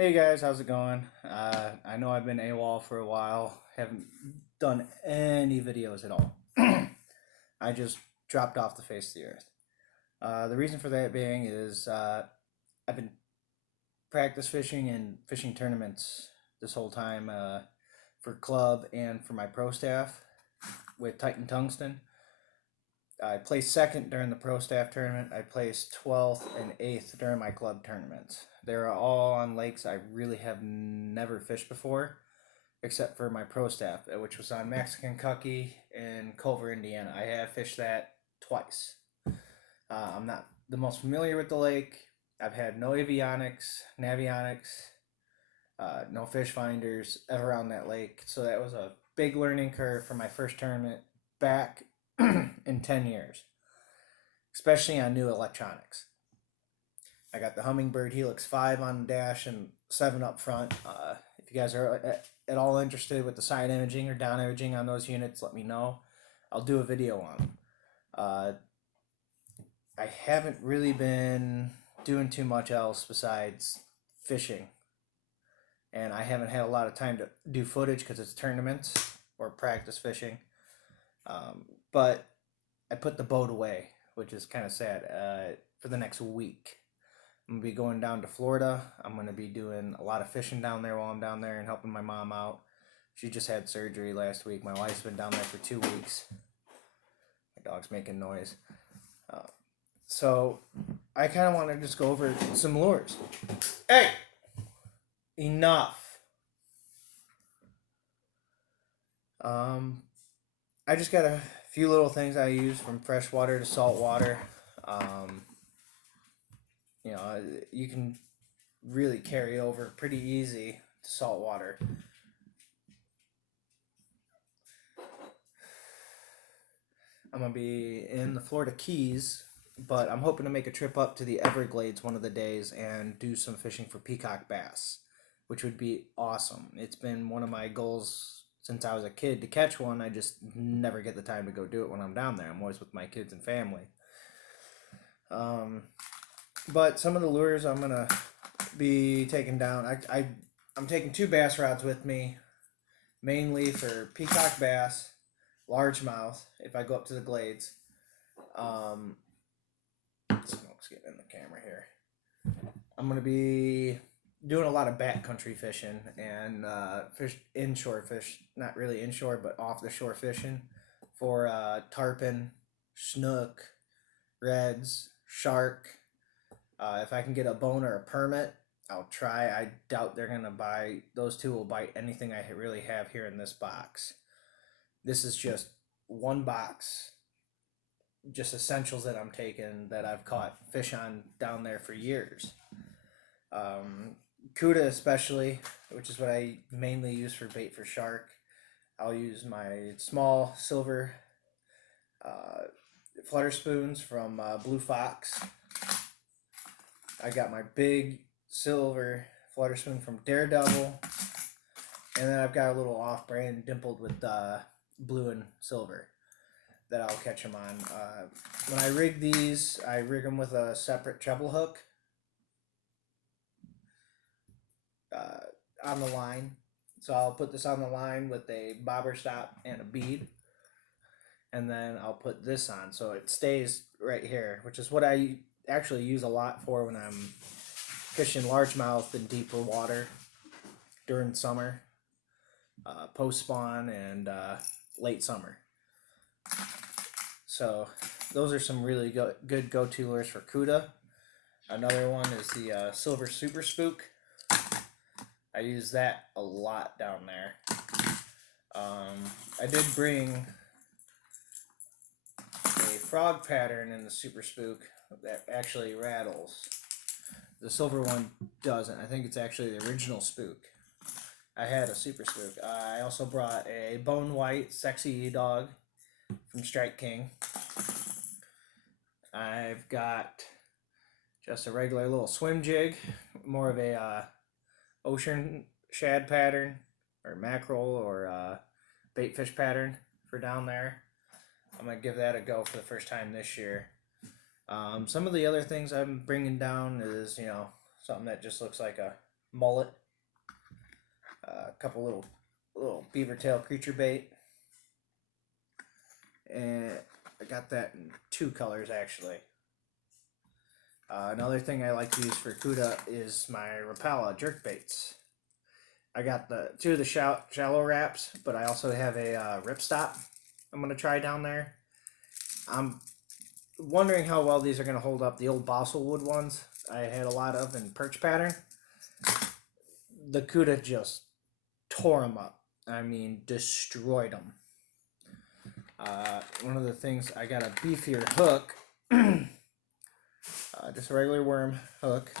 Hey guys, how's it going? I know I've been AWOL for a while, haven't done any videos at all. I just dropped off the face of the earth. The reason for that being is I've been practice fishing and fishing tournaments this whole time for club and for my pro staff with Titan Tungsten. I placed second during the pro staff tournament. I placed 12th and 8th during my club tournaments. They were all on lakes I really have never fished before, except for my pro staff, which was on Mexican Cucky in Culver, Indiana. I have fished that twice. I'm not the most familiar with the lake. I've had no avionics, navionics, no fish finders ever on that lake. So that was a big learning curve for my first tournament back in 10 years, especially on new electronics. I got the Humminbird Helix 5 on the dash and 7 up front. If you guys are at all interested with the side imaging or down imaging on those units, let me know. I'll do a video on them. I haven't really been doing too much else besides fishing. And I haven't had a lot of time to do footage because it's tournaments or practice fishing. But I put the boat away, which is kind of sad, for the next week. I'm going to be going down to Florida. I'm going to be doing a lot of fishing down there while I'm down there and helping my mom out. She just had surgery last week. My wife's been down there for 2 weeks. My dog's making noise. So I kind of want to just go over some lures. Hey! Enough. I just got a few little things I use from freshwater to saltwater. You can really carry over pretty easy to saltwater. I'm going to be in the Florida Keys, but I'm hoping to make a trip up to the Everglades one of the days and do some fishing for peacock bass, which would be awesome. It's been one of my goals since I was a kid to catch one. I just never get the time to go do it when I'm down there. I'm always with my kids and family. But some of the lures I'm going to be taking down, I'm taking 2 bass rods with me, mainly for peacock bass, largemouth, if I go up to the glades. Smoke's getting in the camera here. I'm going to be doing a lot of backcountry fishing and inshore fish, not really inshore, but off the shore fishing for tarpon, snook, reds, shark. If I can get a bone or a permit, I'll try. I doubt they're going to bite. Those two will bite anything I really have here in this box. This is just one box, just essentials that I'm taking that I've caught fish on down there for years. Cudda especially, which is what I mainly use for bait for shark. I'll use my small silver flutter spoons from Blue Fox. I got my big silver flutter spoon from Daredevil, and then I've got a little off-brand dimpled with blue and silver that I'll catch them on. When I rig these, I rig them with a separate treble hook on the line. So I'll put this on the line with a bobber stop and a bead, and then I'll put this on so it stays right here, which is what I actually use a lot for when I'm fishing largemouth in deeper water during summer, post spawn, and late summer. So those are some really good go-to lures for cudda. Another one is the silver super spook. I use that a lot down there. I did bring a frog pattern in the super spook that actually rattles. The silver one doesn't. I think it's actually the original spook. I had a super spook. I also brought a bone white sexy dog from Strike King. I've got just a regular little swim jig, more of a ocean shad pattern or mackerel or bait fish pattern for down there. I'm going to give that a go for the first time this year. Some of the other things I'm bringing down is, something that just looks like a mullet, a couple little beaver tail creature bait, and I got that in 2 colors actually. Another thing I like to use for cudda is my Rapala jerk baits. I got the 2 of the shallow wraps, but I also have a ripstop I'm going to try down there. I'm wondering how well these are going to hold up. The old balsa wood ones I had a lot of in perch pattern. The cudda just tore them up. I mean, destroyed them. One of the things, I got a beefier hook. Just a regular worm hook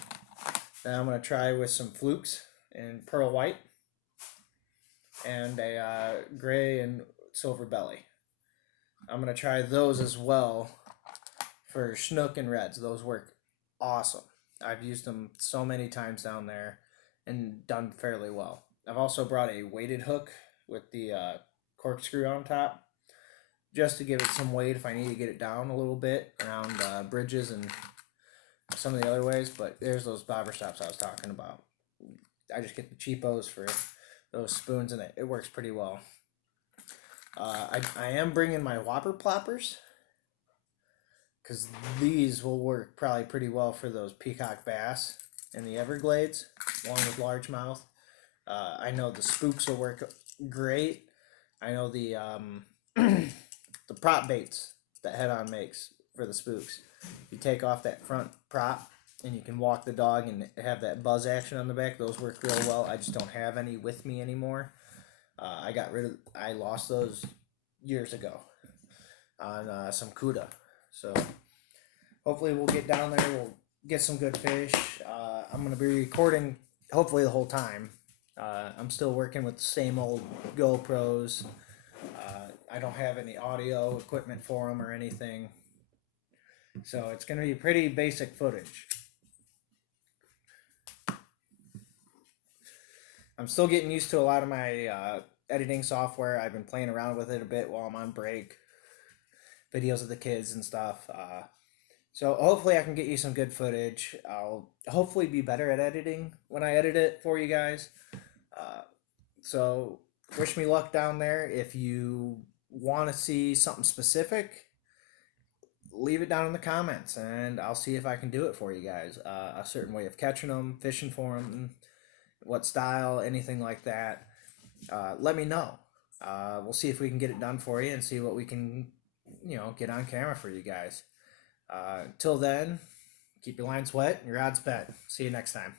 that I'm going to try with some flukes in pearl white and a gray and silver belly. I'm going to try those as well for snook and reds. Those work awesome. I've used them so many times down there and done fairly well. I've also brought a weighted hook with the corkscrew on top just to give it some weight if I need to get it down a little bit around bridges and some of the other ways. But there's those bobber stops I was talking about. I just get the cheapos for those spoons and it works pretty well. I am bringing my whopper ploppers because these will work probably pretty well for those peacock bass in the Everglades along with largemouth. I know the spooks will work great. I know the the prop baits that Head On makes for the spooks. You take off that front prop and you can walk the dog and have that buzz action on the back. Those work real well. I just don't have any with me anymore. I lost those years ago on some cudda. So hopefully we'll get down there. We'll get some good fish. I'm going to be recording hopefully the whole time. I'm still working with the same old GoPros. I don't have any audio equipment for them or anything. So it's going to be pretty basic footage. I'm still getting used to a lot of my editing software. I've been playing around with it a bit while I'm on break. Videos of the kids and stuff. So hopefully I can get you some good footage. I'll hopefully be better at editing when I edit it for you guys. So wish me luck down there. If you want to see something specific, leave it down in the comments and I'll see if I can do it for you guys. A certain way of catching them, fishing for them, what style, anything like that. Let me know. We'll see if we can get it done for you and see what we can, get on camera for you guys. Till then, keep your lines wet and your rods bent. See you next time.